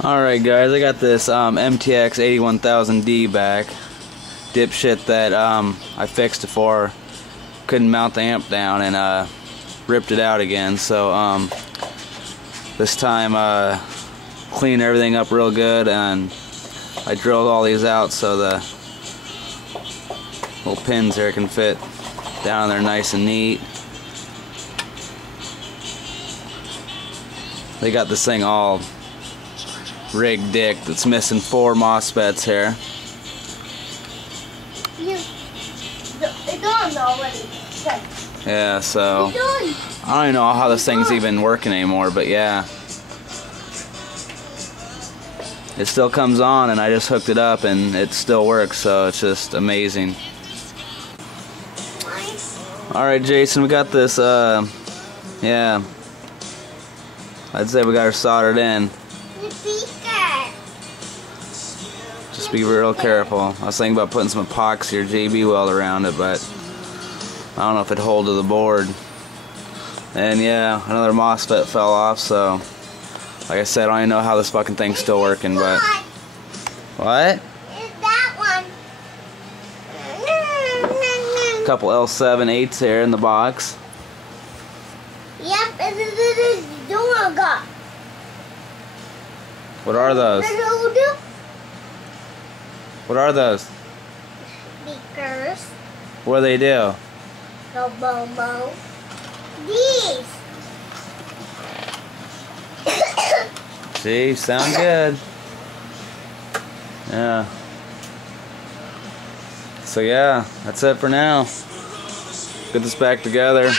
Alright guys, I got this MTX 81000D back. Dipshit that I fixed before. Couldn't mount the amp down and ripped it out again. So this time cleaned everything up real good, and I drilled all these out so the little pins here can fit down there nice and neat. They got this thing all rigged dick that's missing 4 MOSFETs here. It's on already. Yeah, so I don't even know how this thing's even working anymore, but yeah. It still comes on, and I just hooked it up and it still works, so it's just amazing. Alright Jason, we got this, yeah. I'd say we got her soldered in. Just be real careful. I was thinking about putting some epoxy or JB weld around it, but I don't know if it'd hold to the board. And yeah, another MOSFET fell off, so like I said, I don't even know how this fucking thing's still working, but... What? It's that one. A couple L7-8s here in the box. Yep, it's the door got. What are those? What are those? Speakers. What do they do? Bobo. These. See, sound good. Yeah. So yeah, that's it for now. Get this back together.